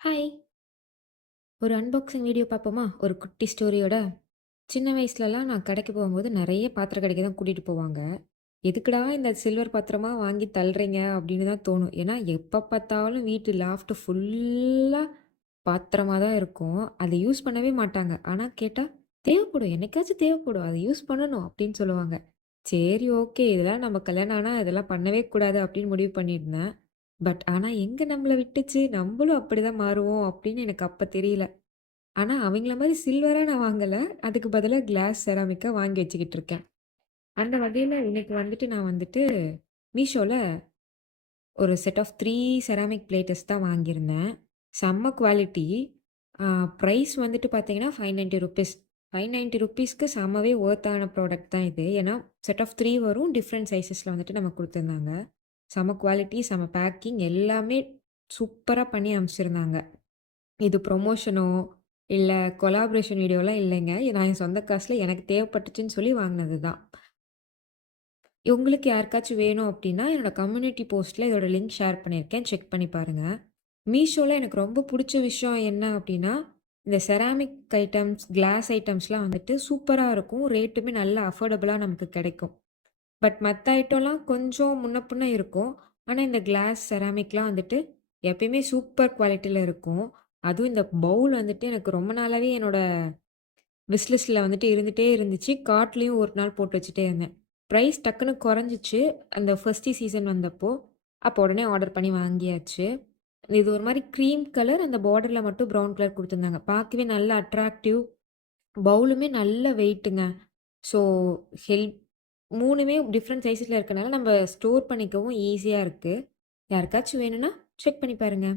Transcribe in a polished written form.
Hi! ஒரு unboxing video பார்ப்போமா? ஒரு குட்டி ஸ்டோரியோட. சின்ன வயசுலலாம் நான் கடைக்கு போகும்போது நெறைய பாத்திர கடைக்கு தான் கூட்டிட்டு போவாங்க. எதுக்குடா இந்த சில்வர் பாத்திரமா வாங்கி தள்ளுறீங்க அப்படின்னு தான் தோணும். ஏன்னா, எப்ப பார்த்தாலும் வீட்டு லாஃப்ட் ஃபுல்லா பாத்திரமா தான் இருக்கும். அத யூஸ் பண்ணவே மாட்டாங்க. ஆனா கேட்டா, தேவைப்படும். என்னைக்காச்சும் தேவைப்படும். அத யூஸ் பண்ணணும் அப்படின்னு சொல்லுவாங்க. சரி, ஓகே. இதெல்லாம் நம்ம கல்யாணம் ஆனா இதெல்லாம் பண்ணவே கூடாது அப்படின்னு முடிவு பண்ணியிருந்தேன். ஆனா எங்க நம்மள விட்டுச்சு, நம்மளும் அப்படிதான் மாறுவோம் அப்படின்னு எனக்கு அப்ப தெரியல. ஆனா அவங்கள மாரி சில்வரா நான் வாங்கல. அதுக்கு பதிலா கிளாஸ் செராமிக்கா வாங்கி வச்சுக்கிட்டு இருக்கேன். அந்த வகையில இன்னைக்கு வந்துட்டு நான் வந்துட்டு மீஷோல ஒரு செட் ஆஃப் 3 செராமிக் பிளேட்டஸ் தான் வாங்கியிருந்தேன். செம்ம குவாலிட்டி. ஆ பிரைஸ் வந்துட்டு பார்த்தீங்கன்னா, ₹590. ₹590க்கு செம்மவே வொர்த்தான ப்ராடக்ட் தான் இது. ஏன்னா, செட் ஆஃப் 3 வரும். டிஃபரெண்ட் சைஸஸ்ல வந்துட்டு நமக்கு குடுத்துருந்தாங்க. செம்ம குவாலிட்டி, செம்ம பேக்கிங் எல்லாமே சூப்பரா பண்ணி அனுப்பிச்சிருந்தாங்க. இது ப்ரொமோஷனோ, இல்ல கொலாபரேஷன் வீடியோலாம் இல்லைங்க. நான் என் சொந்த காசுல எனக்கு தேவைப்பட்டுச்சுன்னு சொல்லி வாங்குனது தான். உங்களுக்கு யாருக்காச்சும் வேணும் அப்டின்னா, என்னோட கம்யூனிட்டி போஸ்ட்ல இதோட லிங்க் ஷேர் பண்ணியிருக்கேன். செக் பண்ணி பாருங்க. மீஷோல எனக்கு ரொம்ப புடிச்ச விஷயம் என்ன அப்டின்னா, இந்த செராமிக் ஐட்டம்ஸ், கிளாஸ் ஐட்டம்ஸ்லாம் வந்துட்டு சூப்பரா இருக்கும். ரேட்டுமே நல்ல அஃபோர்டபுளா நமக்கு கிடைக்கும். மத்த ஐட்டம்லாம் கொஞ்சம் முன்ன பின்ன இருக்கும். ஆனா, இந்த கிளாஸ், செராமிக்லாம் வந்துட்டு எப்பயுமே சூப்பர் குவாலிட்டில இருக்கும். அதுவும் இந்த பவுல் வந்துட்டு எனக்கு ரொம்ப நாளாவே என்னோட லிஸ்ட்ல வந்துட்டு இருந்துட்டே இருந்துச்சு. கார்ட்லயும் ஒரு நாள் போட்டு வச்சுட்டே இருந்தேன். பிரைஸ் டக்குனு குறைஞ்சிச்சு. அந்த ஃபர்ஸ்டி சீசன் வந்தப்போ. அப்போ உடனே ஆர்டர் பண்ணி வாங்கியாச்சு. இது ஒரு மாரி கிரீம் கலர் அந்த பார்டர்ல மட்டும் ப்ரவுன் கலர் குடுத்துருந்தாங்க. பார்க்கவே நல்ல அட்ராக்டிவ். பவுலுமே நல்ல வெயிட்டுங்க. ஸோ ஹெல்ப் 3மே டிஃபரெண்ட் சைஸஸ்ல இருக்கனால நம்ம ஸ்டோர் பண்ணிக்கவும் ஈஸியா இருக்கு. யாருக்காச்சும் வேணும்னா செக் பண்ணி பாருங்க.